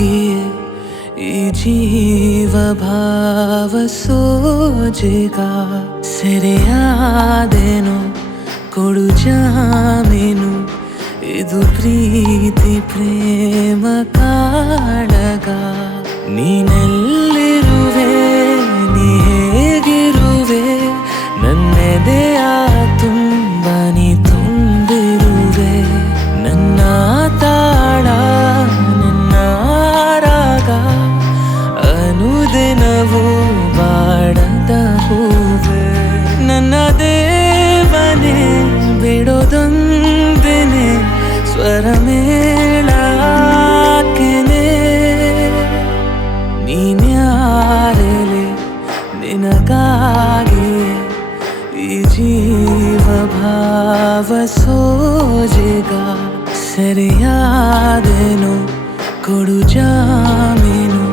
ನಿನಗಾಗಿಯೇ ಈ ಜೀವ ಭಾವ ಸೋಜೆಗ ಸೆರೆಯಾದೆನು ಕೊಡು ಜಾಮೀನು ಇದು ಪ್ರೀತಿ ಪ್ರೇಮ ಕಾಳಗ ನೀನೆಲ್ಲಿರುವೆ ನೀ ಹೇಗಿರುವೆ ನನ್ನೆದೆಯ ತುಂಬ ನೀ ತುಂಬಿರುವೆ ನನ್ನ ತಾಳ ನಿನ್ನ ರಾಗ ಅನುದಿನವೂ ಬಾಡದ ಹೂವೆ ನನ್ನ ದೇವನೇ ಬಿಡೋದೊಂದೇನೆ ಸ್ವರ ಮೇಳಾಕೆನೆ ನೀನ್ಯಾರೆಲೆ ನಿನಗಾಗಿಯೇ ಈ ಜೀವ ಭಾವ ಸೋಜೆಗ ಸೆರೆಯಾದೆನು ಕೊಡು ಜಾಮೀನು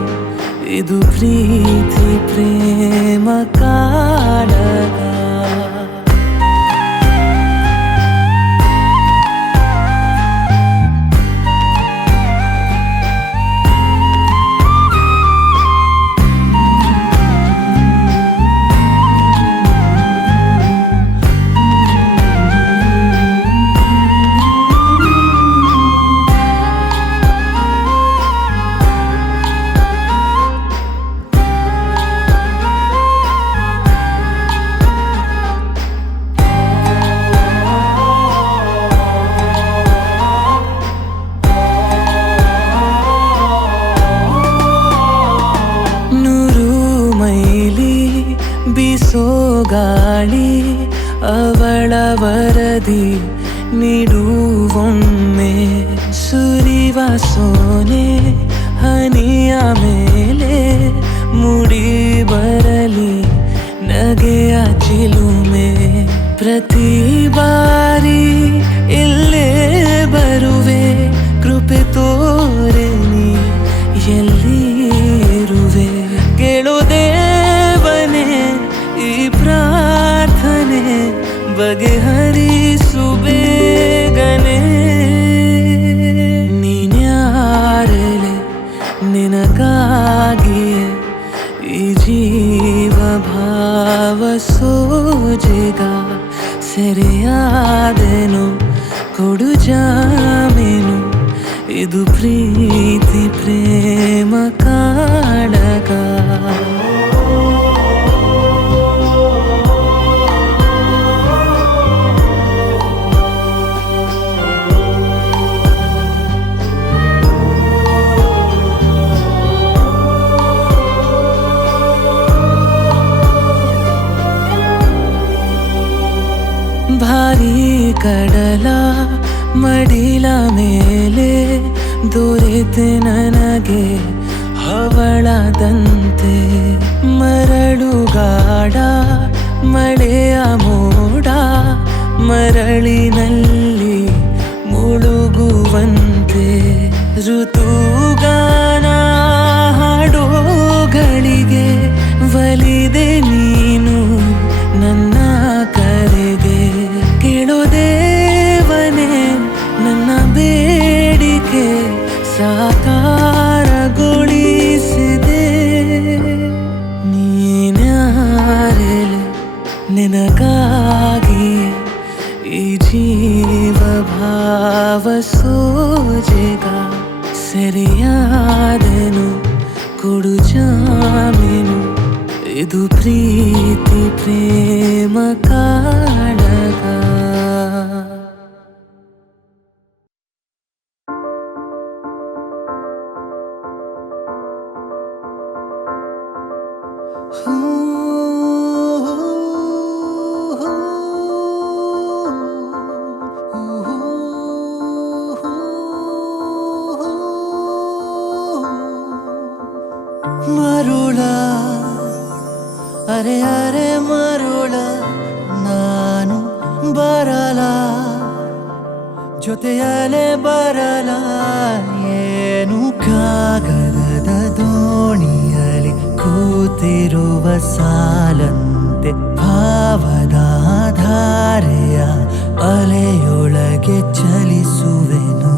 ಇದು ಪ್ರೀತಿ ಪ್ರೇಮ ಕಾಳಗ ಬೀಸೋ ಗಾಳಿ ಅವಳ ವರದಿ ನೀಡುವೊಮ್ಮೆ ಸುರಿವ ಸೋನೆ ಹನಿಯ ಮೇಲೆ ಮುಡಿ ಬರಲಿ ನಗೆಯ ಚಿಲುಮೆ ಪ್ರತಿ ಬಾರಿ ಇಲ್ಲೇ ಬರುವೆ ಕೃಪೆ ತೋರೆ ನೀ ಎಲ್ಲಿ ಇರುವೆ ಕೇಳೋ ದೇವನೇ ಈ ಪ್ರಾರ್ಥನೆ ಬಗೆಹರಿಸು ಬೇಗನೆ ನೀನ್ಯಾರೆಲೆ ನಿನಗಾಗಿಯೇ ಈ ಜೀವ ಭಾವ ಸೋಜೆಗ ಸೆರೆಯಾದೆನು ಕೊಡು ಜಾಮೀನು ಇದು ಪ್ರೀತಿ ಪ್ರೇಮ ಕಾಳಗ ಭಾರೀ ಕಡಲ ಮಡಿಲ ಮೇಲೆ ದೊರೆತೆ ನನಗೆ ಹವಳದಂತೆ ಮರಳುಗಾಡ ಮಳೆಯ ಮೋಡ ಮರಳಿನಲ್ಲಿ ಮುಳುಗುವಂತೆ ಋತುಗಾನ ಹಾಡೋಗಳಿಗೆ ಒಲಿದೆ ನೀನು ನನ್ನ ಕರೆಗೆ ಕೇಳೋ ದೇವನೇ ನನ್ನ ಬೇಡಿಕೆ ಸಾಕಾರಗೊಳಿಸಿದೆ ನೀನ್ಯಾರೆಲೆ ನಿನಗಾಗಿಯೇ ಈ ಜೀವ ಭಾವ ಸೋಜೆಗ ಸೆರೆಯಾದೆನು ಕೊಡು ಜಾಮೀನು ಇದು ಪ್ರೀತಿ ಪ್ರೇಮ ಕಾಳಗ ಮರುಳ ಅರೆ ಅರೆ ಮರುಳ ನಾನು ಬರಲ ಜೊತೆಯಲೆ ಬರಲ ಏನು ಕಾಗದದ ದೋಣಿಯಲಿ ಕೂತಿರುವ ಸಾಲಂತೆ ಭಾವದ ಧಾರೆಯ ಅಲೆಯೊಳಗೆ ಚಲಿಸುವೆನು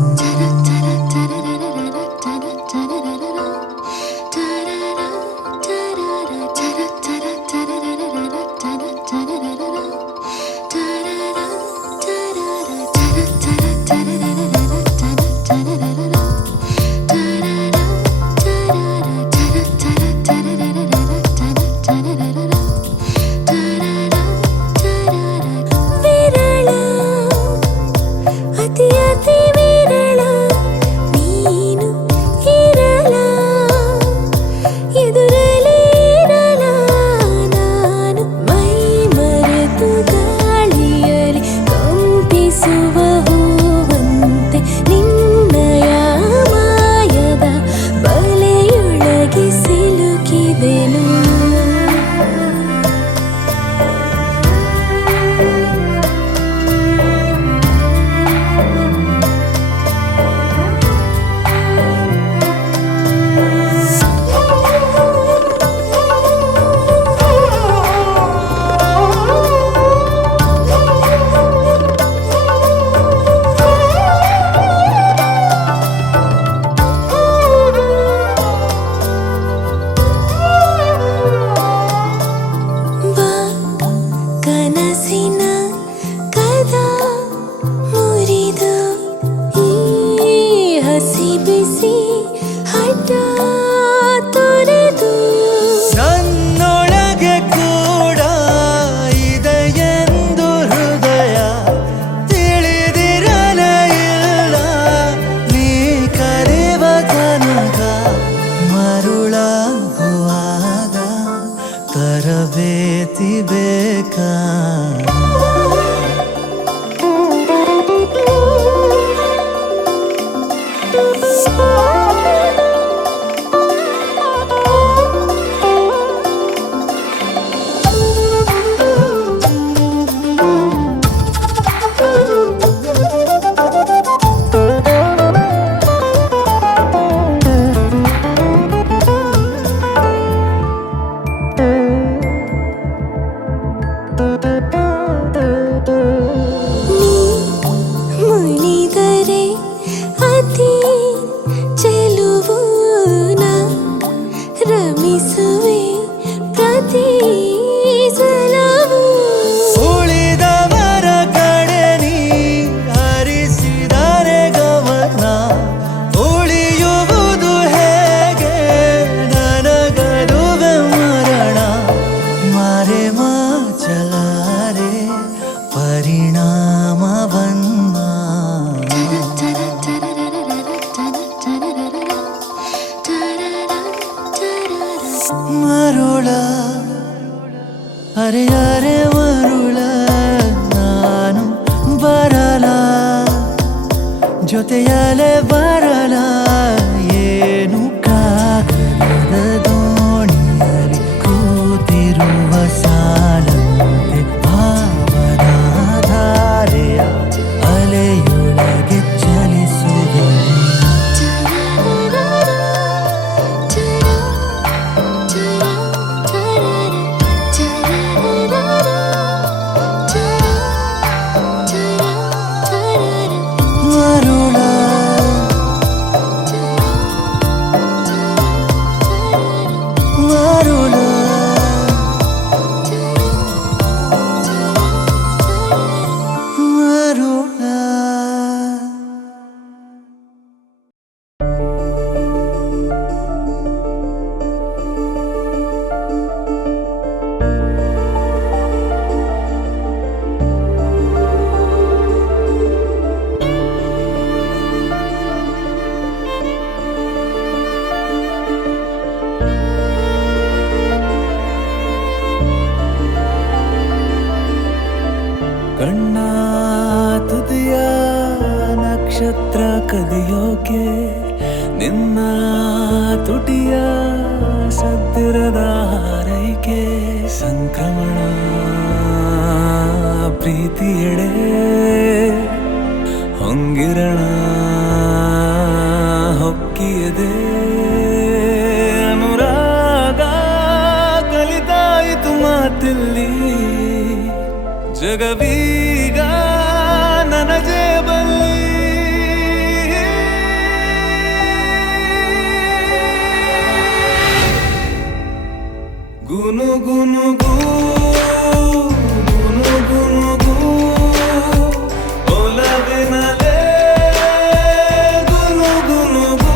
ಪ್ರೀತಿ ಬೇಕಾ? ಮುನಿದರೆ ಅತಿ ಚೆಲುವುನ ರಮಿಸುವೆ ಪ್ರತಿ ಸಲವೂ. ಉಳಿದವರ ಕಡೆ ನೀ ಹರಿಸಿದರೆ ಗಮನ ಉಳಿಯುವುದು ಹೇಗೆ ನನಗದುವೆ ಮರಣ. ಮಾರೆ ಮಾಚಲಾರೆ ಪರಿಣಾಮವನ್ನ ಮರುಳ ಅರೆ ಅರೆ ಮರುಳ ನಾನು ಬರಲ ಜೊತೆಯಲ್ಲೇ ಬರಲ. ಏನು ಕಾಗದ ದೋಣಿಯಲ್ಲಿ ಕೂತಿರುವ ಸಾಲಂತೆ ಭಾವನ ಧಾರೆಯ ಅಲೆಯೊಳಗೆ ಚಲಿಸುವೆ. ಮರುಳ ಮರುಳ ಮರುಳ. ಕಣ್ಣ ತುದಿಯ ನಕ್ಷತ್ರ ಕದಿಯೋಕೆ ನಿನ್ನ ತುಟಿಯ ಸದ್ದಿರದ ಹಾರೈಕೆ ಸಂಕ್ರಮಣ ಪ್ರೀತಿಯೆಡೆ ಹೊಂಗಿರಣ ಹೊಕ್ಕಿಯದೆ ಅನುರಾಗ ಕಲಿತಾಯಿತು ಮಾತಿಲ್ಲಿ ಜಗವೀಗ ನನ್ನ ಜೇಬಲ್ಲಿ. ಗುನು ಗುನುಗು ಗುನು ಗುನುಗು ಒಲವಿನಲೆ ಗುನು ಗುನುಗು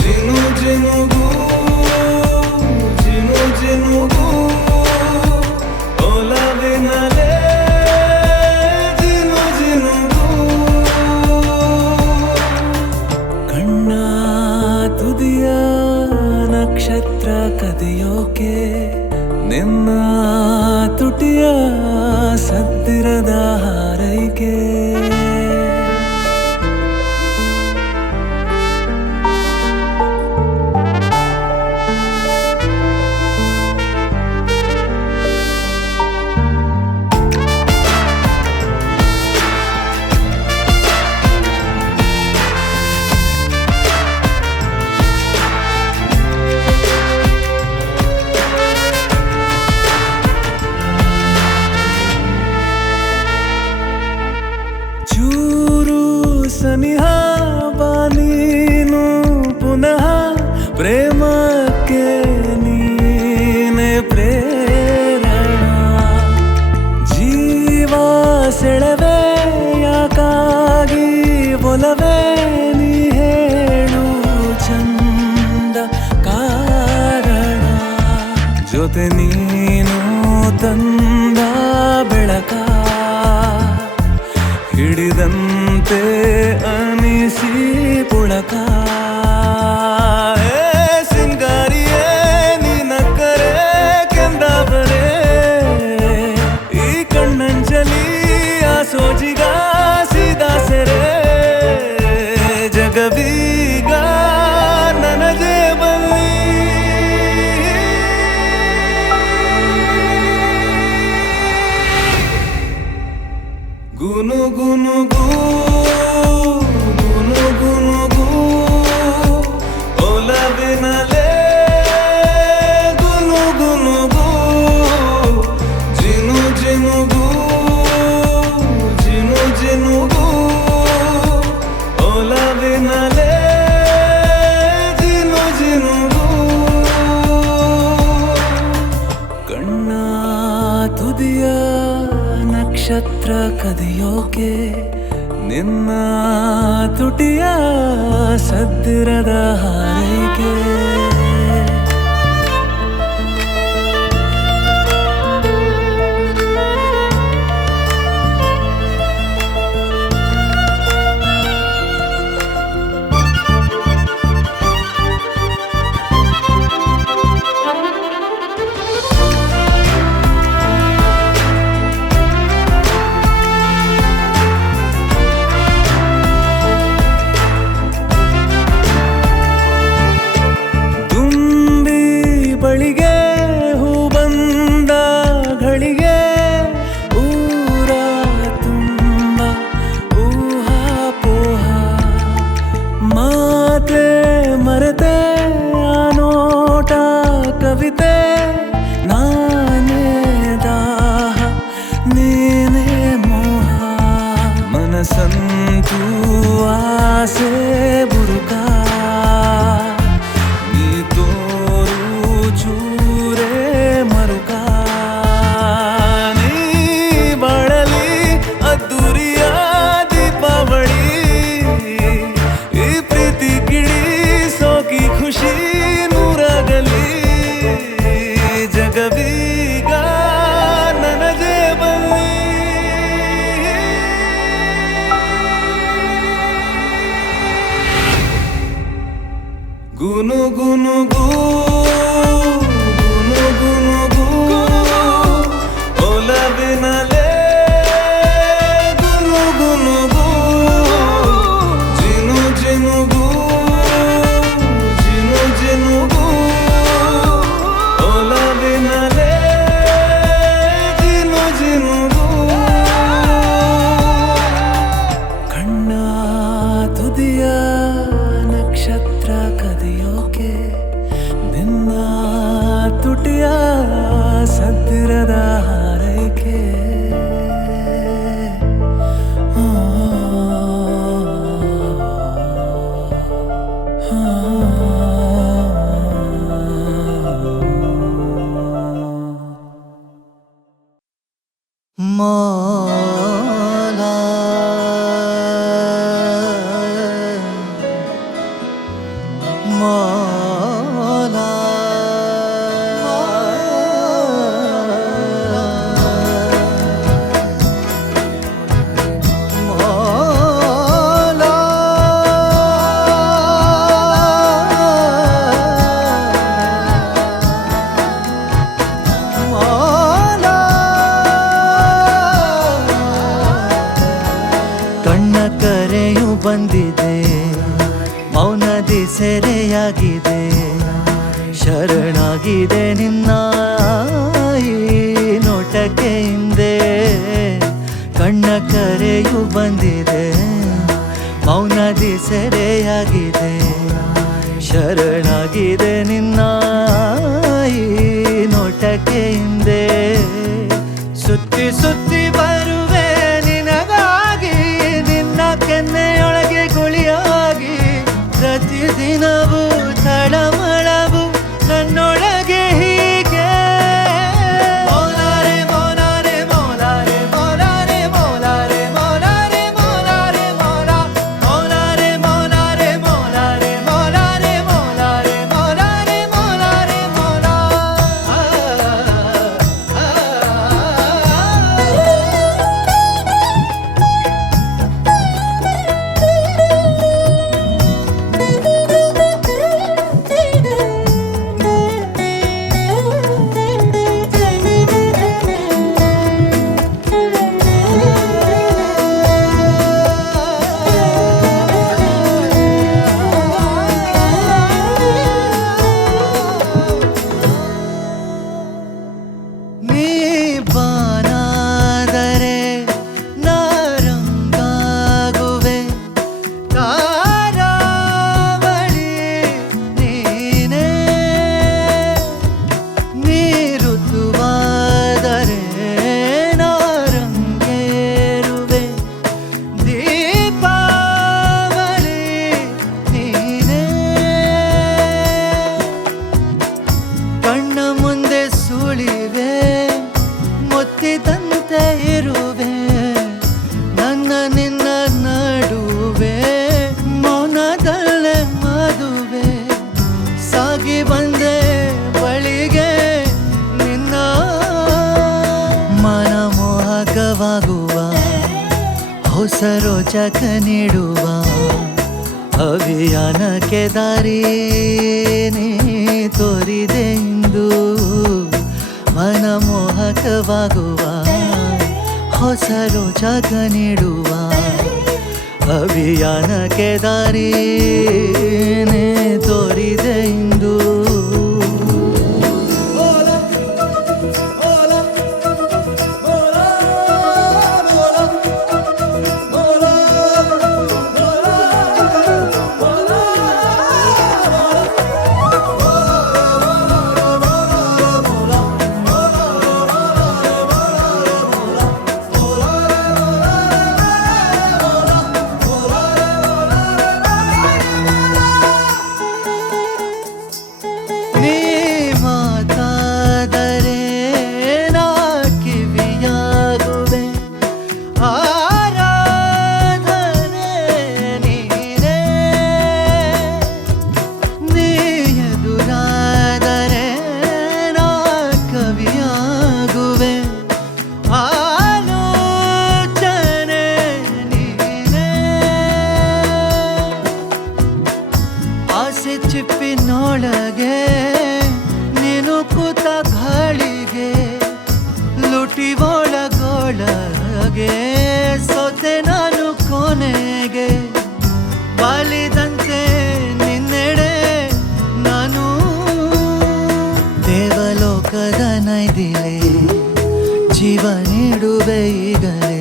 ಜಿನು ಜಿನುಗು ಜಿನು ಜಿನುಗು ಒಲವಿನಲೆ ಜಿನು ಜಿನುಗು. ಕಣ್ಣ ತುದಿಯ ನಕ್ಷತ್ರ ಕದಿಯೋಕೆ ನಿನ್ನ ತುಟಿಯ ಸದ್ದಿರದ ಹಾರೈಕೆ. ಸನಿಹ ಬಾನೀನು ಪುನಃ ಪ್ರೇಮಕ್ಕೆ ನೀನೆ ಪ್ರೇರಣ. ಜೀವ ಸೆಳೆವೆ ಯಾಕಾಗಿ ಒಲವೇ ನೀ ಹೇಳು ಚಂದ ಕಾರಣ. ಜೊತೆ ನೀನು ತಂದ ಬೆಳಕ ಹಿಡಿದಂತೆ ಅನಿಸಿ ಪುಳಕ. ಸಿಂಗಾರಿಯೇ ನಿನ್ನ ಕರೆ ಕೆಂದ ನಕ್ಷತ್ರ ಕದಿಯೋಕೆ ನಿನ್ನ ತುಟಿಯ ಸದ್ದಿರದ ಹಾರೈಕೆ ಬಳಿಗೆ ಹೂ ಬಂದ ಘಳಿಗೆ ಊರ ತುಂಬ ಊಹಾಪೋಹ ಮಾತೆ ಮರೆತೆ ಆ ನೋಟ ಕವಿತೆ ನಾನೇ ದಾಹ ನೀನೇ ಮೋಹ ಮನಸ್ಸಂತೂ ಆಸೆ ಬುರುಕ ಚೂರೆ ಮರುಕ ನೀ ಬಾಳಲಿ ಅದ್ದೂರಿಯ ದೀಪಾವಳಿ ಈ ಪ್ರೀತಿ ಕಿಡಿ ಸೋಕಿ ಖುಷಿ ನೂರಾಗಲಿ ಜಗವೀಗ ನನಗೆ ಬಲ್ಲಿ ಗುನು ಗುನುಗು ಒಲವಿನಲೆ ಗುನು ಗುನುಗು ಜಿನು ಜಿನುಗು ಜಿನು ಜಿನುಗು ಒಲವಿನಲೆ ಜಿನು ಜಿನುಗು ಕಣ್ಣ ತುದಿಯ ನಕ್ಷತ್ರ ಕದಿಯೋಕೆ ನಿನ್ನ ತುಟಿಯ ಸದ್ದಿರದ ಹಾರೈಕೆ ಮೌಲಾ ಮೌಲಾ ಕಣ್ಣ ಕರೆಯು ಬಂದಿದೆ ಮೌನದಿ ಸೆರೆಯಾಗಿದೆ ಶರಣಾಗಿದೆ ನಿನ್ನ ಈ ನೋಟಕ್ಕೆ ಹಿಂದೆ ಕಣ್ಣ ಕರೆಯು ಬಂದಿದೆ ಮೌನದಿ ಸೆರೆಯಾಗಿದೆ ಶರಣಾಗಿದೆ ನಿನ್ನ ಈ ನೋಟಕ್ಕೆ ಹಿಂದೆ ಸುತ್ತಿ ಸುತ್ತಿ ಬರುವೆ ನಿನಗಾಗಿ ನಿನ್ನ ಕೆನ್ನೆಯೊಳಗೆ ಗುಳಿಯಾಗಿ ಪ್ರತಿದಿನವೂ ತಳಮಳವು ನನ್ನೊಳಗೆ ಹೀಗೆ ಮೌಲಾರೆ ಮೌಲಾರೆ ಮೌಲಾರೆ ಮೌಲಾರೆ ಮೌಲಾರೆ ಮೌಲಾರೆ ಮೌಲಾರೆ ಮೌಲಾ ಮೌಲಾರೆ ಮೌಲಾರೆ ಮೌಲಾರೆ ಮೌಲಾರೆ ಮೌಲಾರೆ ಮೌಲಾರೆ ಹೊಸ ರೋಚಕ ನೀಡುವ ಅಭಿಯಾನಕ್ಕೆ ದಾರಿ ನೀ ತೋರಿದೆ ಇಂದು ಮನಮೋಹಕವಾಗುವ ಹೊಸ ರೋಚಕ ನೀಡುವ ಅಭಿಯಾನಕ್ಕೆ ದಾರಿ ನೀ ತೋರಿದೆ ಇಂದು ನೀ ಮಾತಾದರೆ ನಾ ಕಿವಿಯಾಗುವೆ ಆರಾಧನೆ ನೀನೇ ನೀ ಎದುರಾದರೆ ನಾ ಕವಿಯಾಗುವೆ ಆಲೋಚನೆ ನೀನೇ ಆಸೆ ಚಿಪ್ಪಿನೊಳಗೆ ನೀನು ಕೂತ ಗಾಳಿಗೆ ಲುಟಿ ಒಳಗೊಳಗೆ ಸೋತೆ ನಾನು ಕೊನೆಗೆ ಬಾಲಿದಂತೆ ನಿನ್ನೆಡೆ ನಾನು ದೇವಲೋಕದ ನೈದಿಲೆ ಜೀವ ನೀಡುವೆ ಈಗಲೇ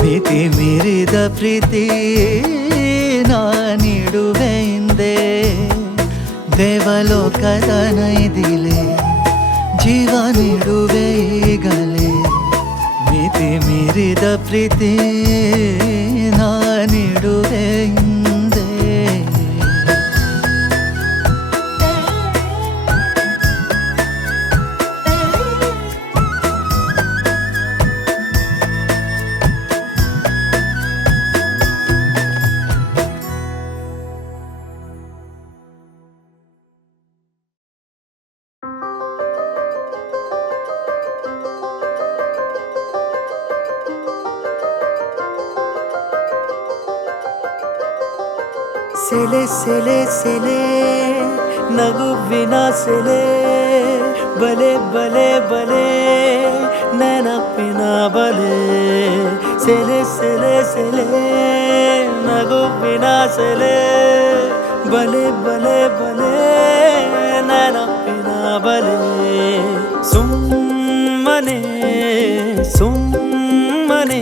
ಮಿತಿ ಮೀರಿದ ಪ್ರೀತಿ ನಾ ನೀಡುವೆ ಹಿಂದೆ ದೇವಲೋಕದ ನೈದಿಲೆ ಜೀವ ನೀಡುವೆ ಈಗಲೇ ಮಿತಿ ಮೀರಿದ ಪ್ರೀತಿ ನಾ ನೀಡುವೆ ಹಿಂದೆ ಸೆಲೆ ಸೆಲೆ ಸೆಲೆ ನಗುವಿನ ಸೆಲೆ ಬಲೆ ಬಲೆ ಬಲೆ ನೆನಪಿನ ಬಲೆ ಸೆಲೆ ಸೆಲೆ ಸೆಲೆ ನಗುವಿನ ಸೆಲೆ ಬಲೆ ಬಲೆ ಬಲೆ ನೆನಪಿನ ಬಲೆ ಸುಮ್ಮನೆ ಸುಮ್ಮನೆ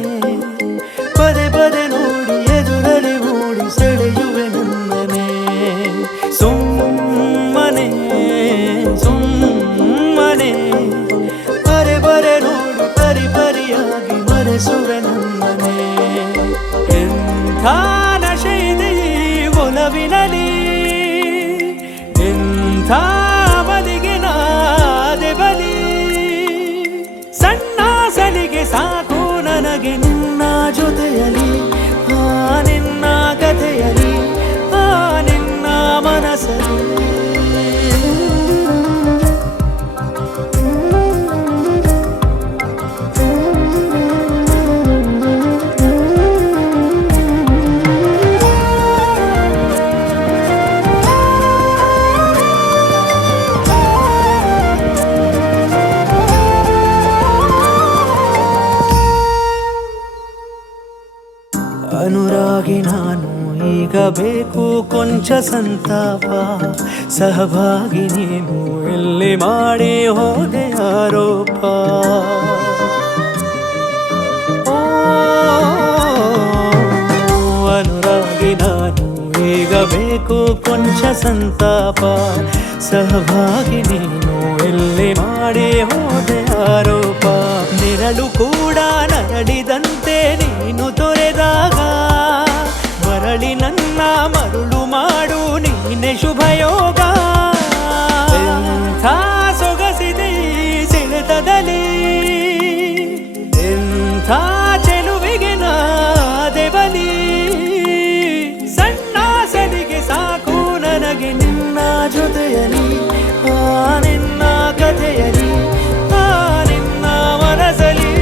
ಪದೇ ಪದೇ ನೋಡಿ ಎದುರಲ್ಲಿ ಮೂಡಿ ಸೆಳೆಯುವೆ ನನ್ನನೆ ಸುಮ್ಮನೆ ಸುಮ್ಮನೆ ಬರೆ ಬರೆ ನೋಡಿ ಪರಿ ಪರಿಯಾಗಿ ಮರೆಸುವೆ ನನ್ನನೆ ಎಂಥ ನಶೆ ಇದೆ ಈ ಒಲವಿನಲಿ ಎಂಥ ಬಲಿಗೆ ನಾದೆ ಬಲಿ ಸಣ್ಣ ಸಲಿಗೆ ಸಾಕು ನನಗೆ ನಿನ್ನ ಜೊತೆಯಲಿ ಆ ನಿನ್ನ ಕಥೆಯಲಿ ಆ ನಿನ್ನ ಮನಸ್ಸಲ್ಲಿ ಅನುರಾಗಿ ನಾನು ಈಗ ಬೇಕು ಕೊಂಚ ಸಂತಾಪ ಸಹಭಾಗಿ ನೀನು ಎಲ್ಲಿ ಮಾಡಿ ಹೋದೆ ಆರೋಪ ಅನುರಾಗಿ ನಾನು ಈಗ ಬೇಕು ಕೊಂಚ ಸಂತಾಪ ಸಹಭಾಗಿ ನೀನು ಎಲ್ಲಿ ಮಾಡಿ ಹೋದೆ ಆರೋಪ ನಿರಳು ಕೂಡ ನರಳಿದಂತೆ ನೀನು ತೊರೆದಾಗ ಮರಳಿ ನನ್ನ ಮರುಳು ಮಾಡು ನೀನೆ ಶುಭಯೋಗ ಎಂಥ ಸೊಗಸಿದೆ ಈ ಸೆಳೆತದಲ್ಲಿ ಎಂಥ ಚೆಲುವಿಗೆ ನಾದೆ ಬಲಿ ಸಣ್ಣ ಸಲಿಗೆ ಸಾಕು ನನಗೆ ನಿನ್ನ ಜೊತೆಯಲಿ ಆ ನಿನ್ನ ಕಥೆಯಲಿ ಆ ನಿನ್ನ ಮನಸ್ಸಲಿ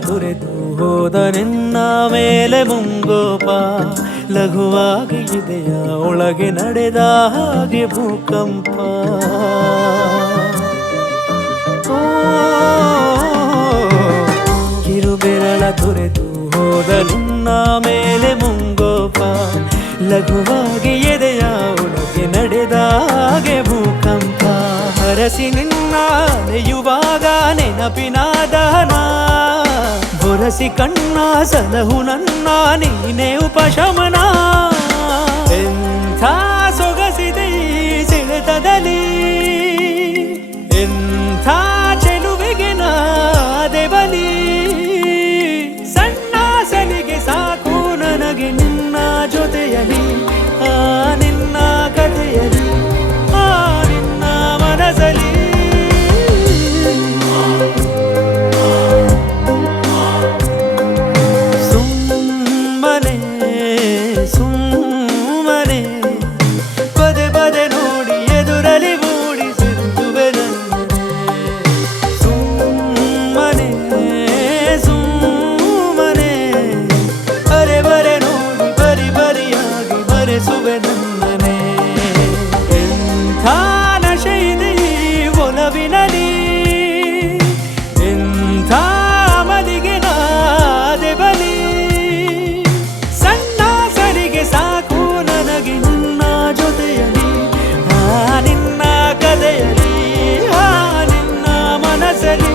ತುರೆದು ಹೋದ ನಿನ್ನ ಮೇಲೆ ಮುಂಗೋಪ ಲಘುವಾಗಿ ಇದೆಯ ಒಳಗೆ ನಡೆದ ಹಾಗೆ ಭೂಕಂಪ ಕಿರುಬೆರಳ ತುರೆದು ಹೋದ ನಿನ್ನ ಮೇಲೆ ಮುಂಗೋಪ ಲಘುವಾಗಿ ಎದೆಯ ಒಳಗೆ ನಡೆದ ಹಾಗೆ ಭೂಕಂಪ ಹರಸಿ ನಿನ್ನ ನೆಯುವಾಗ ನೆನಪಿನ ದಹನ ಬೊರಸಿ ಕಣ್ಣ ಸಲಹು ನನ್ನ ನೀನೇ ಉಪಶಮನ ಎಂಥ ಸೊಗಸಿದೆ ಈ ಸೆಳೆತದಲ್ಲಿ ಎಂಥ ಚೆಲುವಿಗೆ ನಾದೆ ಬಲಿ ಸಣ್ಣ ಸಲಿಗೆ ಸಾಕು ನನಗೆ ನಿನ್ನ ಜೊತೆಯಲಿ ಆ ನಿನ್ನ ಕಥೆಯಲಿ ಆ ನಿನ್ನ ಮನಸಲಿ ಸುಮ್ಮನೆ ಸುಮ್ಮನೆ ಪದೇ ಪದೇ ನೋಡಿ ಎದುರಲಿ ಮೂಡಿಸಿರುವೆ ಸುಮ್ಮನೆ ಸುಮ್ಮನೆ ಅರೆ ಬರೆ ನೋಡಿ ಬರಿ ಬರಿಯಾಗಿ ಮರೆಸುವೆ ನನ್ನನೆ ಎಂಥ ನಶೆ ಇದೆ ಈ ಒಲವಿನಲಿ ಎಂಥ ಮದಿಗೆ ನಾದೆ ಬಲಿ ಸಣ್ಣ ಸರಿಗೆ ಸಾಕು ನನಗೆ ನಿನ್ನ ಜೊತೆಯಲಿ ಆ ನಿನ್ನ ಕಥೆಯಲಿ ಆ ನಿನ್ನ ಮನಸಲಿ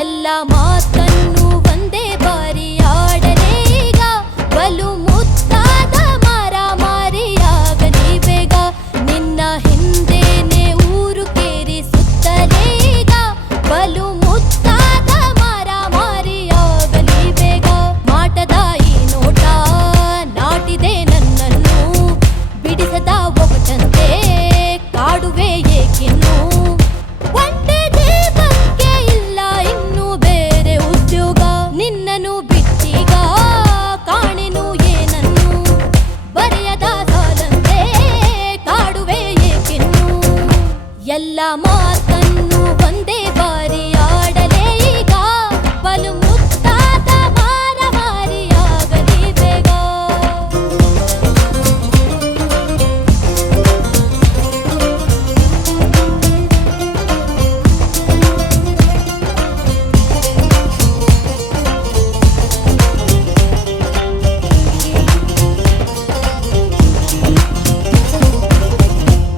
ಎಲ್ಲ ಮಾತನ್ನು ಒಂದೇ ಬಾರಿ ಆಡಲೇಗ ಬಲು ಮುತ್ತಾದ ಮಾರಾಮಾರಿಯಾಗಲಿ ಬೇಗ ನಿನ್ನ ಹಿಂದೇನೆ ಊರು ಕೇರಿ ಸುತ್ತಲೇಗ ಬಲು ಮುತ್ತಾದ ಮಾರಾಮಾರಿಯಾಗಲಿ ಬೇಗ ಮಾಟದ ಈ ನೋಟ ನಾಟಿದೆ ನನ್ನನ್ನು ಬಿಡಿಸದ ಒಗಟಂತೆ ಕಾಡುವೆ ಏಕಿನ್ನು ಒಂದೇ ದೀಪಕ್ಕೆ ಇಲ್ಲ ಇನ್ನು ಬೇರೆ ಉದ್ಯೋಗ ನಿನ್ನನ್ನು ಬಿಟ್ಟೀಗ ಕಾಣೆನು ಏನನ್ನು ಬರೆಯದ ಸಾಲಂತೆ ಕಾಡುವೆ ಏಕಿನ್ನು ಎಲ್ಲ ಮಾತನ್ನು ಒಂದೇ ಬಾರಿ ಆಡಲೇ ಈಗ ಬಲು ಮುತ್ತಾದ ಮಾರಾಮಾರಿಯಾಗಲಿ ಬೇಗ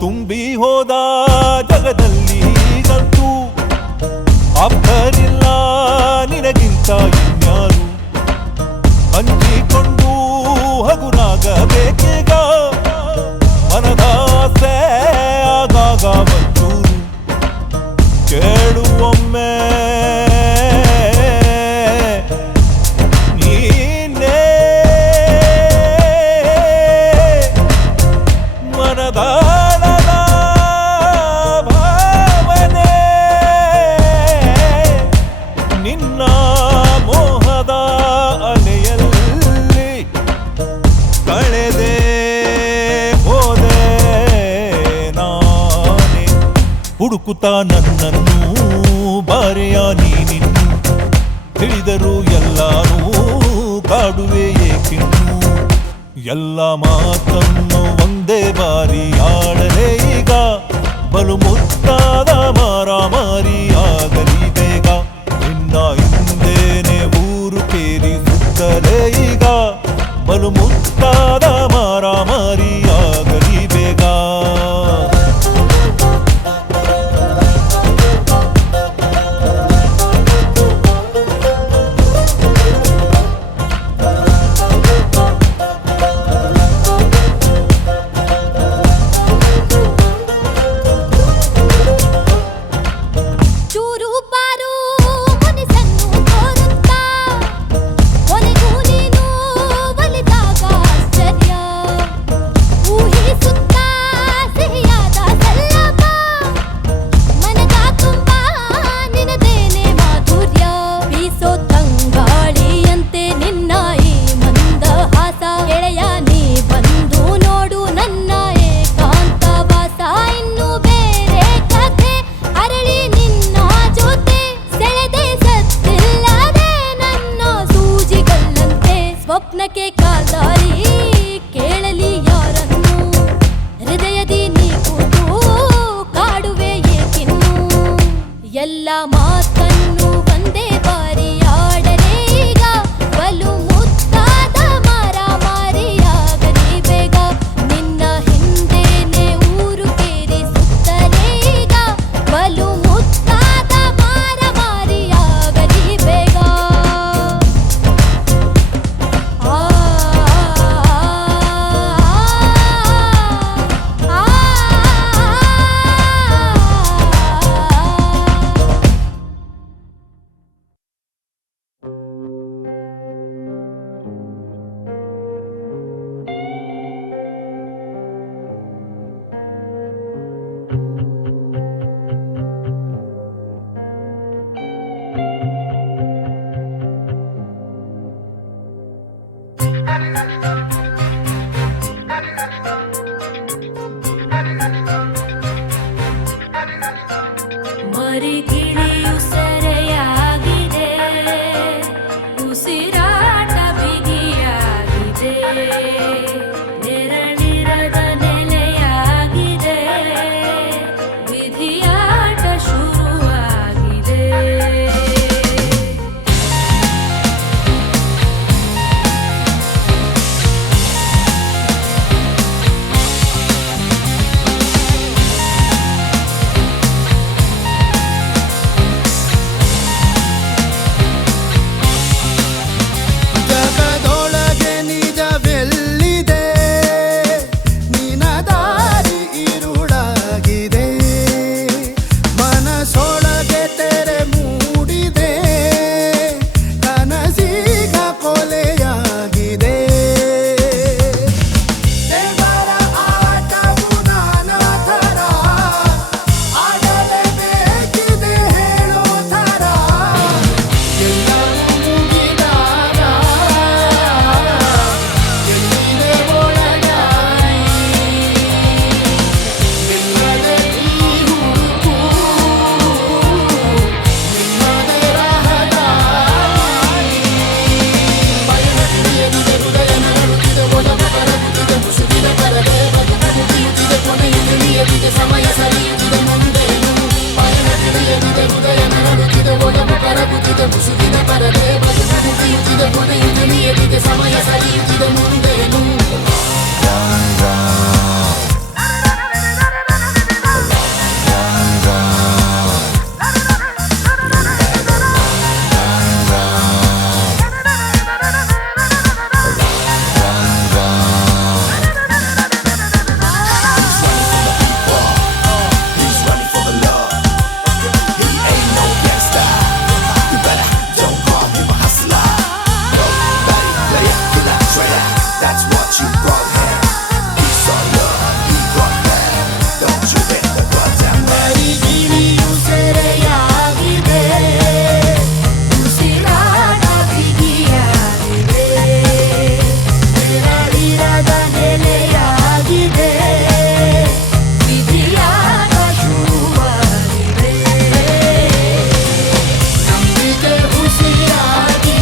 ತುಂಬಿ ಹೋದ ಜಗದಲ್ಲಿ ಗಂತು ಆಪ್ತರಿಲ್ಲ ನಿನಗಿಂತ ಇನ್ಯಾರು ಹಂಚಿಕೊಂಡು ಹಗುರಾಗಬೇಕೀಗ ಮನದಾಸೆ ಆಗಾಗ ಒಂಚೂರು ಕೇಳುವೊಮ್ಮೆ ನೀನೇ ಮನದಾಳದ ಭಾವನೆ ನಿನ್ನ ಮೋಹದ ಅಲೆಯಲ್ಲಿ ಕಳೆದೆ ಹೋದೆ ನಾನೇ ಹುಡುಕುತ್ತಾ ನನ್ನನ್ನು ಬಾರೆಯ ನೀನಿನ್ನು ತಿಳಿದರು ಎಲ್ಲರೂ ಕಾಡುವೆ ಏಕಿನ್ನು ಎಲ್ಲ ಮಾತನ್ನು ಒಂದೇ ಬಾರಿ ಆಡಲೇ ಈಗ ಬಲು ಮುತ್ತಾದ ಮಾರಾಮಾರಿಯಾಗಲಿ ಬೇಗ ನಿನ್ನ ಹಿಂದೇನೆ ಊರು ಕೇರಿ ಸುತ್ತಲೇ ಈಗ ಬಲು ಮುತ್ತಾದ ಮಾರಾಮಾರಿಯಾಗಲಿ ಬೇಗ ಚೂರು ಬಾರು ಮನಸ್ಸನ್ನು ತೋರುತ್ತಾ ಕೊನೆಗೂ ನೀನು ಒಲಿದಾಗ ಆಶ್ಚರ್ಯ ಮುಸುಕಿದ ಮುಸುಕಿದ ಪರದೆ ಬದುಕು ಮುಗಿಯುತ್ತಿದೆ ಕೊನೆಯುತ್ತ ನಿಯತಿಗೆ ಸಮಯ ಸರಿಯುತ್ತಿದೆ ಮುಂದೇನು That's what you brought here. Peace or love, he brought that. Don't you hit the button. Meri giliyu sereyaagide, usirada bigiyagide, mera irada neleyaagide, vidiyada shuruvaagide, nambike usiragi.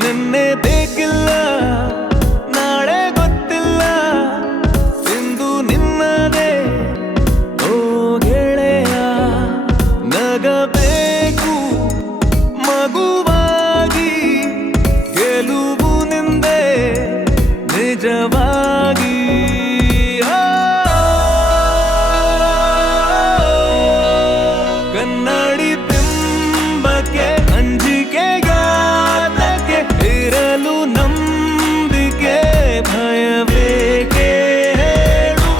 ನಿನ್ನೆ ಬೇಕಿಲ್ಲ ನಾಳೆ ಗೊತ್ತಿಲ್ಲ ಇಂದು ನಿನ್ನದೇ ಓ ಗೆಳೆಯ ನಗಬೇಕು ಮಗುವಾಗಿ ಗೆಲುವು ನಿಂದೆ ನಿಜವಾಗಿ ಕನ್ನಡಿ ಬಿಂಬಕ್ಕೆ ಅಂಜಿಕೆ ಇರಲು ನಂಬಿಕೆ ಭಯಬೇಕೆ ಹೇಳು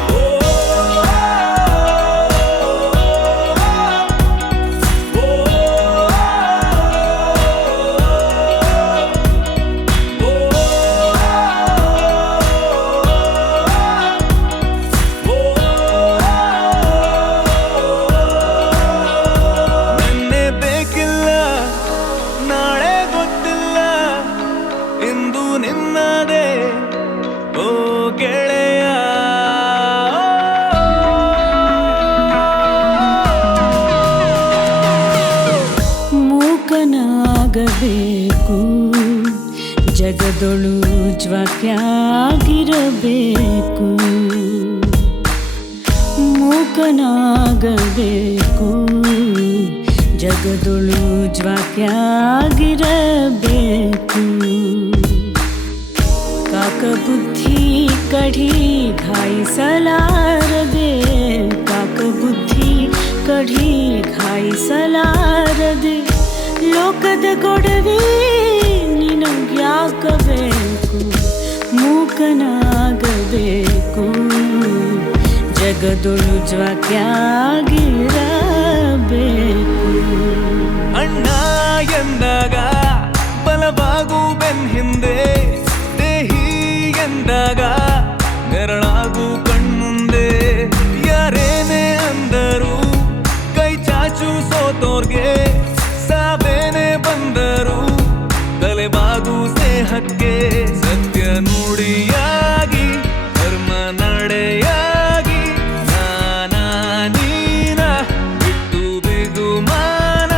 ನಿನ್ನೆ ಬೇಕಿಲ್ಲ ನಾಳೆ ಗೊತ್ತಿಲ್ಲ ಇಂದು ನಿನ್ನದೇ ಓ ಗೆಳೆಯ ಮೂಕನಾಗಬೇಕು ಜಗದೊಳು ಜ್ವಾಕ್ಯಾಗಿರಬೇಕು ಮೂಕನಾಗಬೇಕು ಜಗದೊಳು ಜ್ವಾಕ್ಯಾಗಿರಬೇಕು ಕಾಕ ಬುದ್ಧಿ ಕಢಿ ಘಾಯಿಸಲಾರದೆ ಕಾಕ ಬುದ್ಧಿ ಕಢಿ ಘಾಯಿಸಲಾರದೆ ಲೋಕದ ಗೊಡವೆ ನಿನಗ್ಯಾಕಬೇಕು ಮೂಕನಾಗಬೇಕು ಜಗದೊಳು ಜ್ವಾಕ್ಯಾಗಿರಬೇಕು ಅಣ್ಣ ಎಂದಾಗ ಬಲವಾಗು ಬೆನ್ ಹಿಂದೆ ದೇಹಿ ಎಂದಾಗ ನೆರಳಾಗು ಕಣ್ಮುಂದೆ ಯಾರೇನೇ ಅಂದರು ಕೈ ಚಾಚು ಸೋತೋರ್ಗೆ ಸಾವೇನೆ ಬಂದರು ತಲೆಬಾಗು ಸ್ನೇಹಕ್ಕೆ ಸತ್ಯ ನುಡಿಯಾಗಿ ಧರ್ಮ ನಡೆಯಾಗಿ ನಾನಾ ನೀನ ಬಿಟ್ಟು ಬಿಗುಮಾನ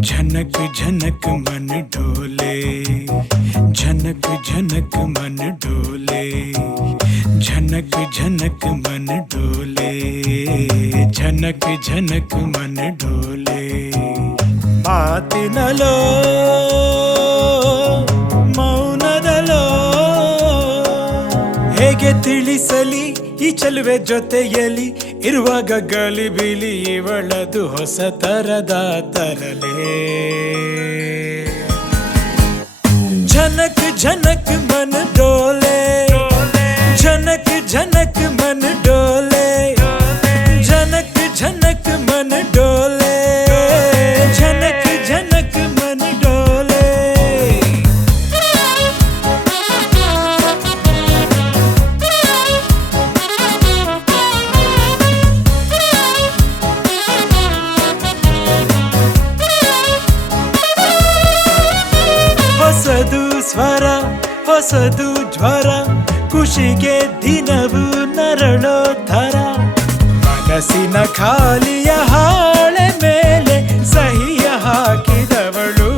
झनक झनक मन डोले झनक झनक मन डोले झनक झनक मन डोले झनक झनक मन डोले ಮಾತಿನಲೋ ಮೌನದಲೋ ಹೇಗೆ ತಿಳಿಸಲಿ ಈ ಚೆಲುವೆ ಜೊತೆಯಲ್ಲಿ ಇರುವಾಗ ಗಲಿಬಿಲಿ ಇವಳದು ಹೊಸ ತರದ ತರಲೇ ಝನಕ್ ಝನಕ್ ಮನ ಡೋಲೆ ಝನಕ್ ಝನಕ್ ಮನ ಡೋಲೆ ಝನಕ್ ಝನಕ್ ಮನ ಡೋಲೆ ಝನಕ್ ಝನಕ್ ಮನ ಡೋಲೆ ಹೊಸದು ಸ್ವರ ಹೊಸದು ಜ್ವರ ಖುಷಿಗೆ ದಿನವು ನರಳೋ ಥರ ಮನಸ್ಸಿನ ಖಾಲಿಯ ಹಾಳೆ ಮೇಲೆ ಸಹಿಯ ಹಾಕಿದವಳು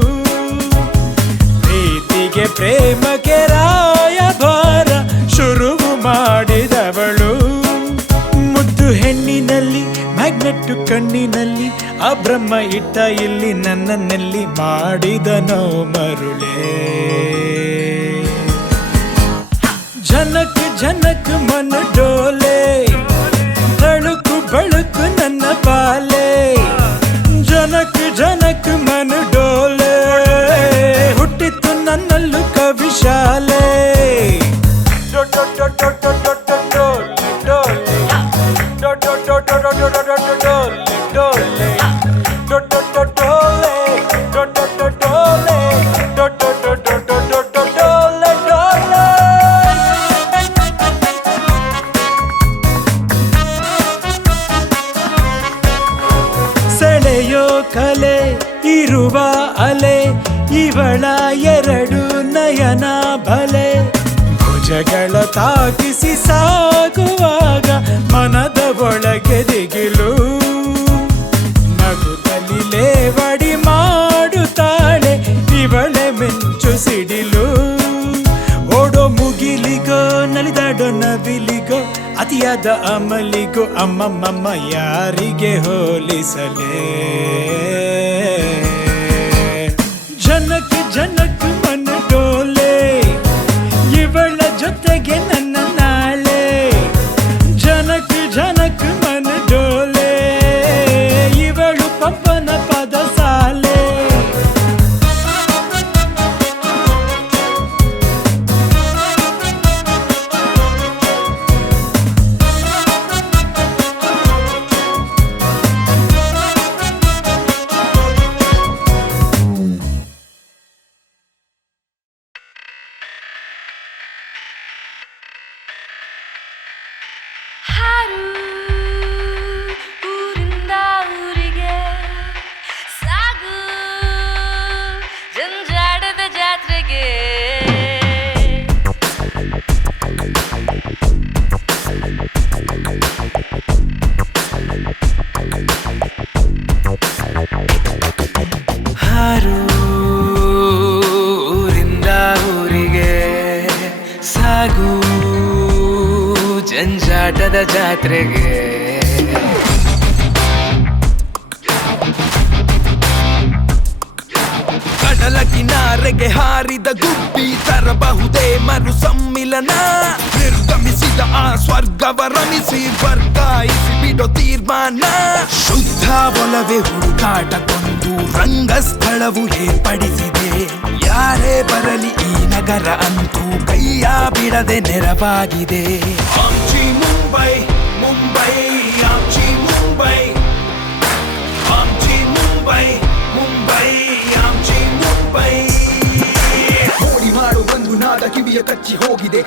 ಪ್ರೀತಿಗೆ ಪ್ರೇಮಕ್ಕೆ ರಾಯಭಾರ ಶುರುವು ಮಾಡಿದವಳು ಮುದ್ದು ಹೆಣ್ಣಿನಲ್ಲಿ ಮ್ಯಾಗ್ನೆಟ್ಟು ಕಣ್ಣಿನಲ್ಲಿ ಆ ಬ್ರಹ್ಮ ಇಟ್ಟ ಇಲ್ಲಿ ನನ್ನನ್ನೆಲ್ಲಿ ಮಾಡಿದನೋ ಮರುಳೇ ಝನಕ್ ಝನಕ್ ಮನ ಡೋಲೆ ತಳುಕು ಬಳುಕು ನನ್ನ ಬಾಲೆ ಜನಕ್ ಜನಕ್ ಮನ ಡೋಲೆ ಹುಟ್ಟಿತ್ತು ನನ್ನಲ್ಲೂ ಕವಿಶಾಲೆ ಸೆಳೆಯೋ ಕಲೆ ಇರುವ ಅಲೆ ಇವಳ ಎರಡು ನಯನ ಬಲೆ ಭುಜಗಳ ತಾಕಿಸಿ ಸಾಗುವಾಗ ಮನದ ಒಳಗೆ ದಿಗಿಲು ನಗುತ್ತಲಿ ಲೇವಡಿ ಮಾಡುತ್ತಾಳೆ ಇವಳೆ ಮಿಂಚು ಸಿಡಿಲು ಓಡೋ ಮುಗಿಲಿಗೋ ನಲಿದಾಡೋ ನವಿಲಿಗೋ ಅತಿಯಾದ ಅಮಲಿಗೋ ಅಮ್ಮಮ್ಮಮ್ಮ ಯಾರಿಗೆ ಹೋಲಿಸಲೇ ಜನಕ್ ಜನಕ್ ಮನ ಡೋಲೆ ಇವಳ ಜೊತೆಗೆ ನನ್ನ ನಾಳೆ ಜನಕ್ ಜನಕ್ ಮನ ಡೋಲೆ ಇವಳು ಪಪ್ಪನ ಪದ ಸಾಲೆ ಹಾರು ಊರಿಂದ ಊರಿಗೆ ಸಾಗು ಜಂಜಾಡದ ಜಾತ್ರೆಗೆ ಹಾರು ಊರಿಂದ ಊರಿಗೆ ಸಾಗು ಜಂಜಾಟದ ಜಾತ್ರೆಗೆ ಕಡಲ ಕಿನಾರೆಗೆ ಹಾರಿದ ಗುಬ್ಬಿ ತರಬಹುದೇ ಮರು ಸಮ್ಮಿಲನ ನಿರ್ಗಮಿಸಿದ ಆ ಸ್ವರ್ಗವ ರಮಿಸಿ ವರ್ಗಾಯಿಸಿ ಬಿಡೋ ತೀರ್ಮಾನ ಶುದ್ಧ ಒಲವೇ ಹುಡುಕಾಟಗೊಂದು ರಂಗಸ್ಥಳವು ಏರ್ಪಡಿಸಿದೆ ಯಾರೇ ಬರಲಿ ಈ ನಗರ ಅಂತೂ ಕೈಯ ಬಿಡದೆ ನೆರವಾಗಿದೆ ಆಮ್ಚಿ ಮುಂಬೈ ಮುಂಬೈ ಆಮ್ಚಿ ಮುಂಬೈ ಆಮ್ಚಿ ಮುಂಬೈ ಮುಂಬೈ ಆಮ್ಚಿ ಮುಂಬೈ ಮೋಡಿ ಮಾಡು ಒಂದು ನಾದ ಕಿವಿಯ ಕಚ್ಚಿ ಹೋಗಿದೆ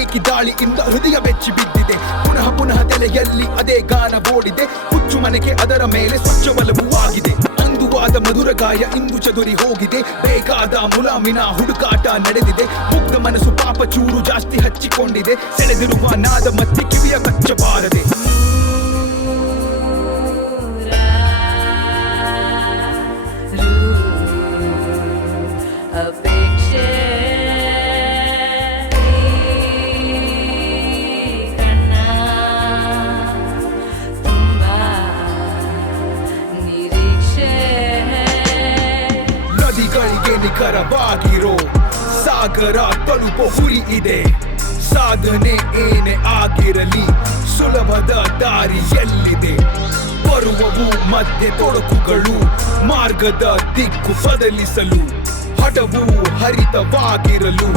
ಏಕಿ ದಾಳಿಯಿಂದ ಹೃದಯ ಬೆಚ್ಚಿ ಬಿದ್ದಿದೆ ಪುನಃ ಪುನಃ ತಲೆಯಲ್ಲಿ ಅದೇ ಗಾನ ಓಡಿದೆ ಹುಚ್ಚು ಮನೆಗೆ ಅದರ ಮೇಲೆ ಸ್ವಚ್ಛ ಬಲವೂ ಆಗಿದೆ ಮೃದುವಾದ ಮಧುರ ಗಾಯ ಇಂದು ಚದುರಿ ಹೋಗಿದೆ. ಬೇಕಾದ ಮುಲಾಮಿನ ಹುಡುಕಾಟ ನಡೆದಿದೆ. ಮುಗ್ಧ ಮನಸ್ಸು ಪಾಪ ಚೂರು ಜಾಸ್ತಿ ಹಚ್ಚಿಕೊಂಡಿದೆ. ಸೆಳೆದಿರುವ ನಾದ ಮತ್ತೆ ಕಿವಿಯ ಕಚ್ಚಬಾರದೆ. ಅಪೇಕ್ಷೆ ಕಣ್ಣ ತುಂಬಾ ನಿರೀಕ್ಷೆ ನದಿಗಳಿಗೆ ನಿಖರವಾಗಿರೋ ಸಾಗರ ತಲುಪೋ ಗುರಿ ಇದೆ. ಸಾಧನೆ ಏನೇ ಆಗಿರಲಿ ಸುಲಭದ ದಾರಿಯಲ್ಲಿದೆ. ಬರುವವು ಮಧ್ಯೆ ತೊಡಕುಗಳು ಮಾರ್ಗದ ದಿಕ್ಕು ಬದಲಿಸಲು. ಹಠವು ಹರಿತವಾಗಿರಲು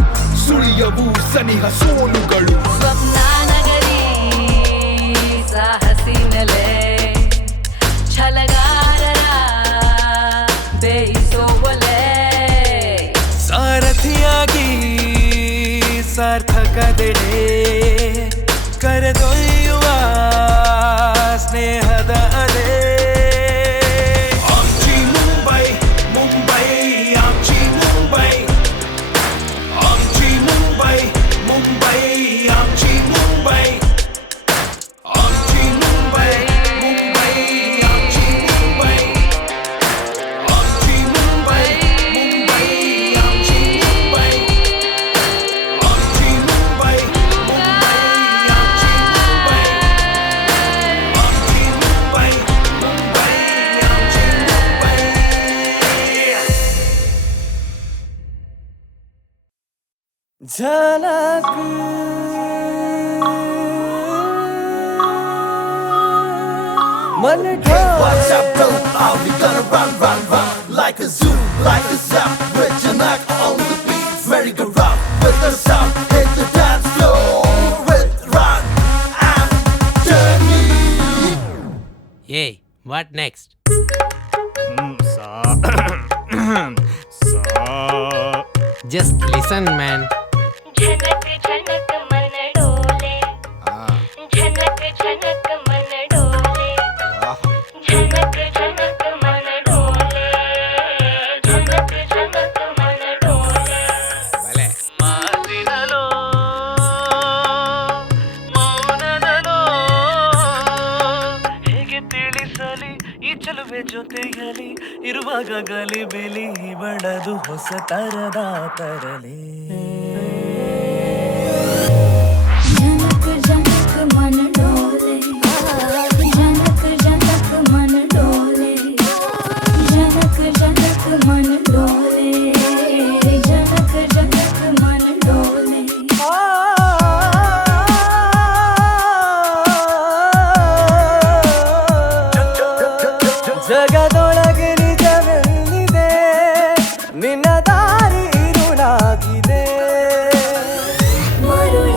ಸುಳಿಯವು ಸನಿಹ ಸೋಲುಗಳು. ಸ್ವಪ್ನ ನಗರಿ ಸಾಹಸಿ ನೆಲೆ ಛಲಗಾರರ ಬೇಯಿಸೋ ಒಲೆ ಸಾರಥಿಯಾಗಿ ಸಾರ್ಥಕದೆಡೆ ಕರೆದೊಯ್ಯುವ ಸ್ನೇಹದ ಅಲೆ. ಆಮ್ಚಿ ಮುಂಬೈ ಮುಂಬೈ ಆಮ್ಚಿ ಮುಂಬೈ ಆಮ್ಚಿ ಮುಂಬೈ ಮುಂಬೈ ಆಮ್ಚಿ ಮುಂಬೈ ಆಮ್ಚಿ ಮುಂಬೈ ಮುಂಬೈ ಆಮ್ಚಿ ಮುಂಬೈ ಆಮ್ಚಿ ಮುಂಬೈ ಮುಂಬೈ ಆಮ್ಚಿ ಮುಂಬೈ ಆಮ್ಚಿ ಮುಂಬೈ ಮುಂಬೈ ಆಮ್ಚಿ ಮುಂಬೈ ಆಮ್ಚಿ ಮುಂಬೈ ಮುಂಬೈ ಆಮ್ಚಿ ಮುಂಬೈ. झलक मन What's up, bro? Are we gonna run, run, run like a zoo, like a zap? With your neck on the beat, merry-go-round with the sound, hit the dance floor with run and journey. Hey, what next? Just listen, man. झनक झनक मन डोले झनक झनक मन डोले झनक झनक मन डोले झनक झनक मन डोले Bale. ಮಾತಿನಲೋ ಮೌನದಲೋ ಹೇಗೆ ತಿಳಿಸಲಿ ಈ ಚೆಲುವೆ ಜೊತೆಯಲ್ಲಿ ಇರುವಾಗ ಗಲಿಬಿಲಿ ಬಡದು ಹೊಸ ತರದ ತರಲಿ. ಜನಕ ಜನಕ ಮನ ಡೋಲೆ ಜನಕ ಜನಕ ಮನ ಡೋಲೆ ಜನಕ ಜನಕ ಮನ ಡೋಲೆ ಜನಕ ಜನಕ ಮನ ಡೋಲೆ ಜಗದೊಳಗೆ ನಿಜವೆಲ್ಲಿದೆ ನಿನ್ನ ದಾರಿ ಇರುಳಾಗಿದೆ. ಮರುಳ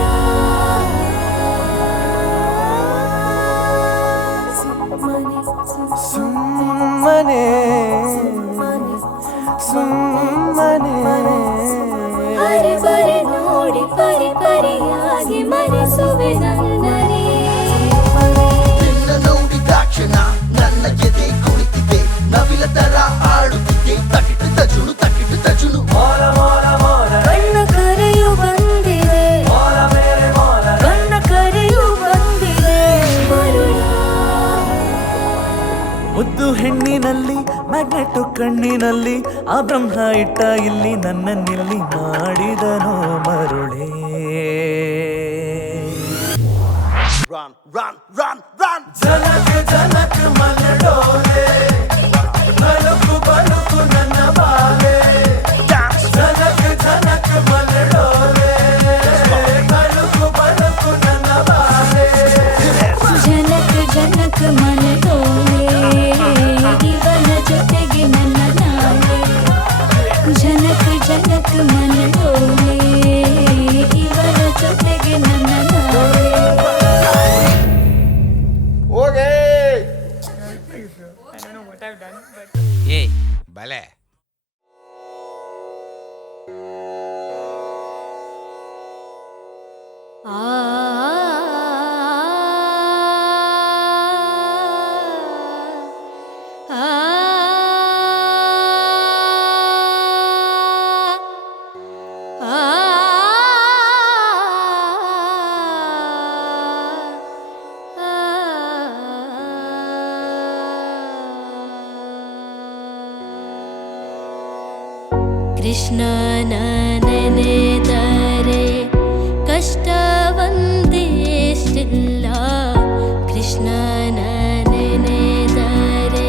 ಸುಮ್ಮನೆ ಸುಮ್ಮನೆ ಹರಿ ಬರಿ ನೋಡಿ ಪರಿ ಪರಿಯಾಗಿ ಮರೆಸುವೆ ನನ್ನರೇ ನಿನ್ನ ನೋಡಿದಾಕ್ಷಣ ನನ್ನ ಎದೆ ಕುಳಿತಿದೆ. ನವಿಲ ತರ ಆಡುತ್ತಿದ್ದೆ. ತಕಿಟು ತಜುಳು ತಕಿಟು ತಜುಳು. ಮೋರ ಮೋರ ಮೋರ ಕಣ್ಣ ಕರೆಯು ಬಂದಿದೆ ಮೋರ ಬೇರೆ ಮೋರ ಕಣ್ಣ ಕರೆಯು ಬಂದಿದೆ ಮರುಳ ಮುದ್ದು ಹೆಣ್ಣಿನಲ್ಲಿ ಮ್ಯಾಗ್ನೆಟ್ಟು ಕಣ್ಣಿನಲ್ಲಿ ಆ ಬ್ರಹ್ಮ ಇಟ್ಟ ಇಲ್ಲಿ ನನ್ನನ್ನಿಲ್ಲಿ ಮಾಡಿದನೋ ಮರುಳೇ. Run, run, run, run. ಜನಕ ಜನಕ ಮನ ಡೋಲೆ ಬಳುಕು ಬಳುಕು ನನ್ನ ಬಾಲೆ. ಜನಕ ಜನಕ ಮನ ಡೋಲೆ ಬಳುಕು ಬಳುಕು ನನ್ನ ಬಾಲೆ. ಜನಕ ಜನಕ ಮನ ಡೋಲೆ ಇವನ ಜೊತೆಗೆ ನನ್ನ ನಾಳೆ ಜನಕ ಜನಕ ಮನ ಡೋಲೆ ಇವನ ಜೊತೆಗೆ ನನ್ನ ನಾಳೆ Hey, bale. ಆ ಕೃಷ್ಣನ ನೆನೆದರೆ ಕಷ್ಟವೊಂದಿಷ್ಟಿಲ್ಲ ಕೃಷ್ಣನ ನೆನೆದರೆ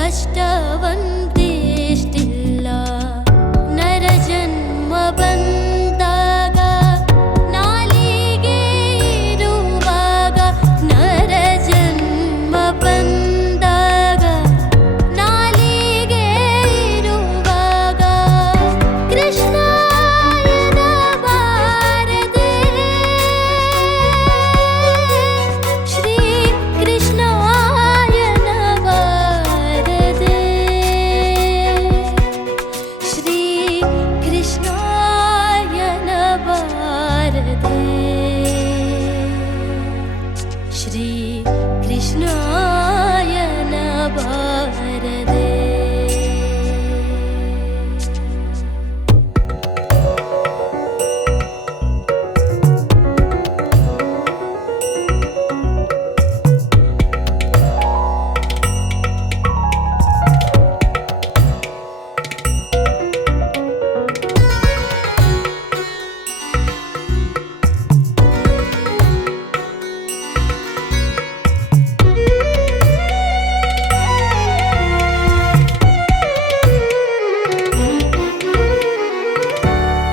ಕಷ್ಟವೊಂದಿಷ್ಟಿಲ್ಲ ನರ ಜನ್ಮ ಬಂದಾಗ ನಾಲಿಗೆ ಇರುವಾಗ ನರ ಜನ್ಮ ಬಂದಾಗ ನಾಲಿಗೆ ಇರುವಾಗ ಕೃಷ್ಣಾಯನ ಬಾರದೆ ಶ್ರೀ ಕೃಷ್ಣಾಯನ ಬಾರದೆ ಶ್ರೀ ಕೃಷ್ಣಾಯನ ಬಾರದೆ ಶ್ರೀ ಕೃಷ್ಣಾಯನ ಬಾರದೆ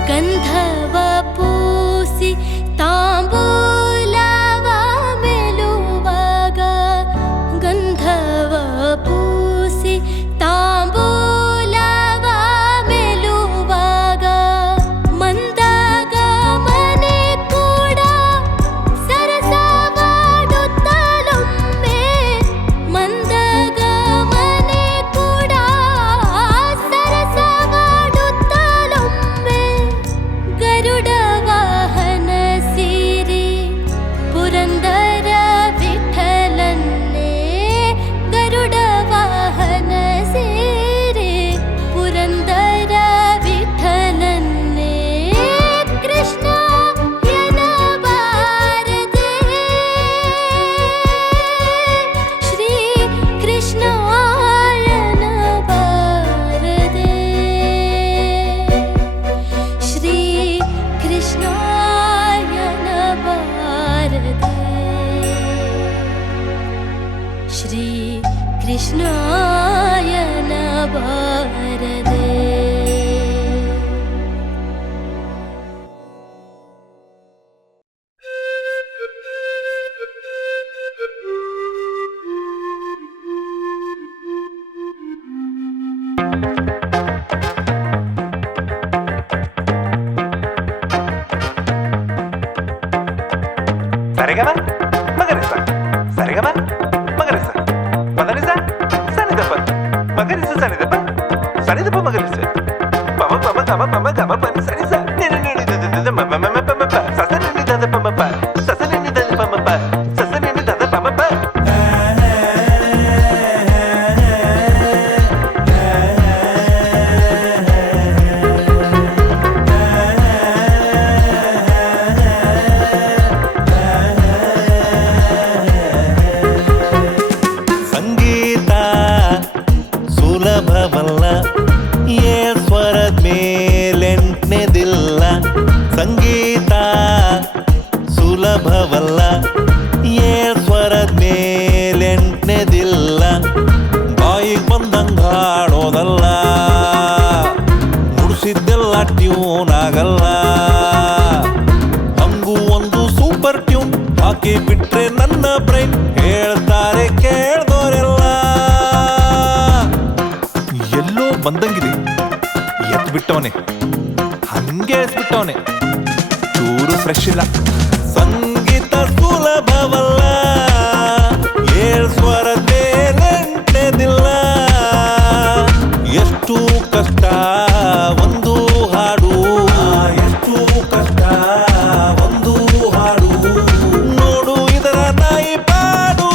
ಗಂಧವ ಪೂಸಿ ತಾಂಬೂಲವ ಮೆಲುವಾಗ ಗಂಧವ ಪೂಸಿ ತಾಂಬೂಲವ ಮೆಲುವಾಗ ಮಂದಾಗ ಮನೆ ಕೂಡ ಸರಸವಾಡುತ್ತಲೊಮ್ಮೆ ಮಂದಾಗ ಮನೆ ಕೂಡ ಸರಸವಾಡುತ್ತಲೊಮ್ಮೆ ಗರುಡ ವಾಹನ ಸಿರಿ ಪುರಂದರ ವಿಠಲನ್ನೇ ಗರುಡ ವಾಹನ ಸಿರಿ ಪುರಂದರ ವಿಠಲನ್ನೇ ಕೃಷ್ಣ ಯನ ಬಾರದೆ ಶ್ರೀ ಕೃಷ್ಣಾಯನ ಬಾರದೆ ಶ್ರೀ ಕೃಷ್ಣಾಯನ ಬಾರದೆ ಶ್ರೀ ಕೃಷ್ಣಾಯನ ಬಾರದೆ ಸರಿಗಮ ಮಗರಿಸ ಸರಿಗಮ ಮಗರಿಸ ಮದರಿಸ ಸನಿದಪ್ಪ ಮಗರಿಸ ಸನಿದಪ್ಪ ಸನಿದಪ್ಪ ಮಗರಿಸ ಪಮ ಪಮ ಗಮ ಪಮ ಗಮ ಪನಿ ಸರಿಸ ನಿನ ನಿಡಿದ ಮಮ ಮಮ ಪಮ ಪ ಸಸ ನಿಡಿದ ಪಮ ಪ ಸಸ ನಿಡಿದ ಪಮ ಪ ಸಸ ನಿಡಿದ ಪಮ ಪ ಸಂಗೀತ ಸುಲಭವಲ್ಲ ಏ ಸ್ವರದ ಮೇಲೆಂಟನೇದಿಲ್ಲ ಸಂಗೀತ ಸುಲಭವಲ್ಲ ಏ ಸ್ವರದ ಮೇಲೆಂಟನೇದಿಲ್ಲ ಬಾಯಿಗೆ ಬಂದಂಗ ಹಾಡೋದಲ್ಲ ನುಡಿಸಿದ್ದೆಲ್ಲ ಟ್ಯೂನ್ ಆಗಲ್ಲ ಹಂಗೂ ಒಂದು ಸೂಪರ್ ಟ್ಯೂನ್ ಹಾಕಿ ಬಿಟ್ರೆ ನನ್ನ ಬ್ರೈನ್ ಹೇಳ್ತಾರೆ ಕೇಳ್ದೋರೆಲ್ಲ ಎಲ್ಲೋ ಬಂದಂಗಿದೆ ಎತ್ ಬಿಟ್ಟವನೆ ಹಂಗೆ ಎಸ್ಬಿಟ್ಟವನೆ ಚೂರು ಫ್ರೆಶ್ ಇಲ್ಲ ಸಂಗೀತ ಸುಲಭವಲ್ಲ ಏಳ್ ಸ್ವರದ ಮೇಲೆಂಟನೇದಿಲ್ಲ ಎಷ್ಟು ಕಷ್ಟ ಒಂದು ಹಾಡು ಎಷ್ಟು ಕಷ್ಟ ಒಂದು ಹಾಡು ನೋಡು ಇದರ ನಾಯಿ ಪಾಡು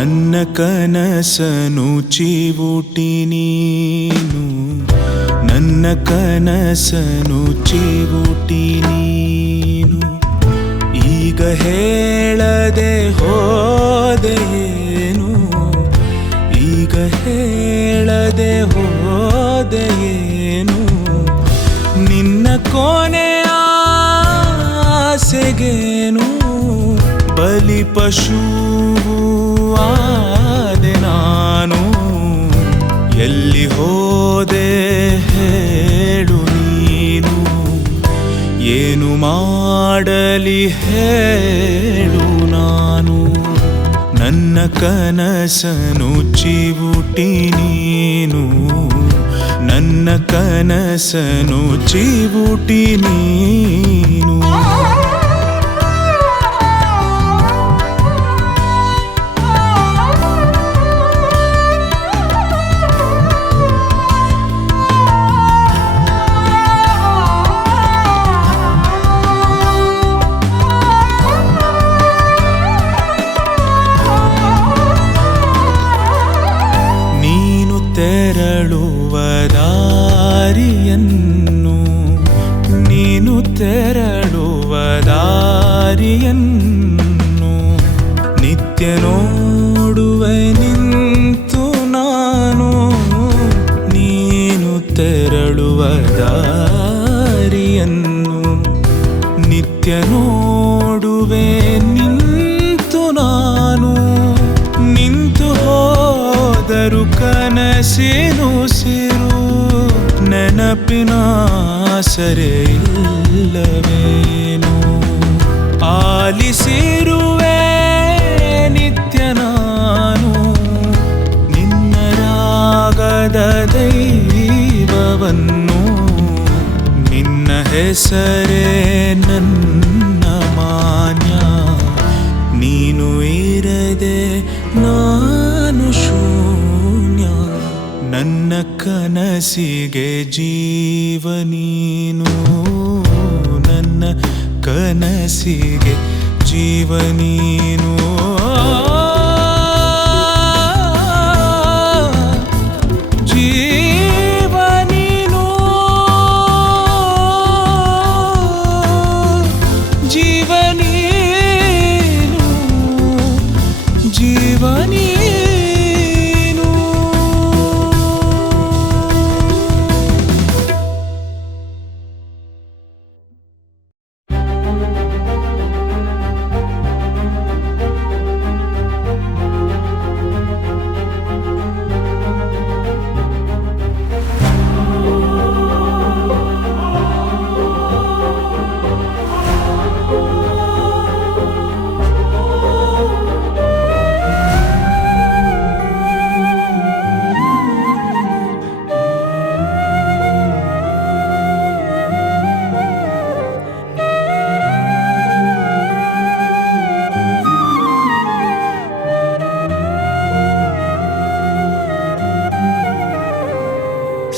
ನನ್ನ ಕನಸನು ಚಿವುಟಿ ನೀನು, ನನ್ನ ಕನಸನು ಚಿವುಟಿ ನೀನು. ಈಗ ಹೇಳದೆ ಹೋದೆಯೇನು, ಈಗ ಹೇಳದೆ ಹೋದೆಯೇನು. ನಿನ್ನ ಕೊನೆಯ ಆಸೆಗೇನು ಬಲಿ ಪಶುವು ಆದೆ ನಾನು. ಎಲ್ಲಿ ಹೋದೆ ಹೇಳು ನೀನು, ಏನು ಮಾಡಲಿ ಹೇಳು ನಾನು. ನನ್ನ ಕನಸನು ಚಿವುಟಿ ನೀನು, ನನ್ನ ಕನಸನು ಚಿವುಟಿ ನೀನು. ತೆರಳುವ ದಾರಿಯನ್ನು, ನೀನು ತೆರಳುವ ದಾರಿಯನ್ನು ನಿತ್ಯ ನೋಡುವೆ ನಿಂತು ನಾನು. ನೀನು ತೆರಳುವ ದಾರಿಯನ್ನು ನಿತ್ಯ ನೋಡುವೆ ನಿಂತು ನಾನು. ನಿಂತು ಹೋದರು ಕನಸಿನುಸಿರು, ನೆನಪಿನ ಸರೆ ಇಲ್ಲವೇನು. ಆಲಿಸಿರುವೆ ನಿತ್ಯ ನಾನು ನಿನ್ನ ರಾಗದ ದೈವವನ್ನು. ನಿನ್ನ ಹೆಸರೇ ನನ್ನ ಮಾನ್ಯ, ನೀನು ಇರದೆ ನಾನು ಶೂನ್ಯ. ನನ್ನ ಕನಸಿಗೆ ಜೀವ ನೀನು, ನನ್ನ ಕನಸಿಗೆ ಜೀವ ನೀನು. ಜೀವ ನೀನು, ಜೀವ ನೀನು, ಜೀವ ನೀನು.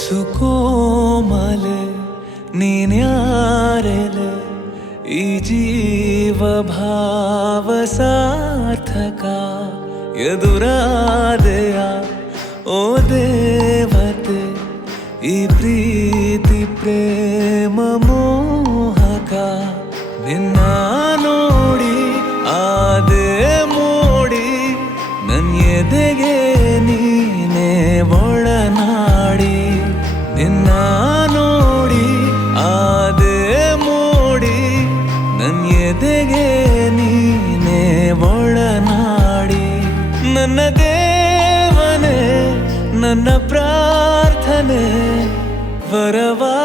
ಸುಕೋಮಲೆ ನೀನ್ಯಾರೆಲೆ ಈ ಜೀವ ಭಾವ ಸಾರ್ಥಕ. ಎದುರಾದೆಯ ಓ ದೇವತೆ, ಈ ಪ್ರೀತಿ ಪ್ರೇಮ ಮೋಹಕ. ನಿನ್ನ ನೋಡಿ ಆದೆ ಮೋಡಿ, ನನ್ನ ಎದೆಗೆ ನೀನೇ ಒಳನಾಡಿ. ನಿನ್ನ ನೋಡಿ ಆದೆ ಮೋಡಿ, ನನ್ನ ಎದೆಗೆ ನೀನೇ ಒಳನಾಡಿ. ನನ್ನ ದೇವನೇ ನನ್ನ ಪ್ರಾರ್ಥನೆ ವರವಾ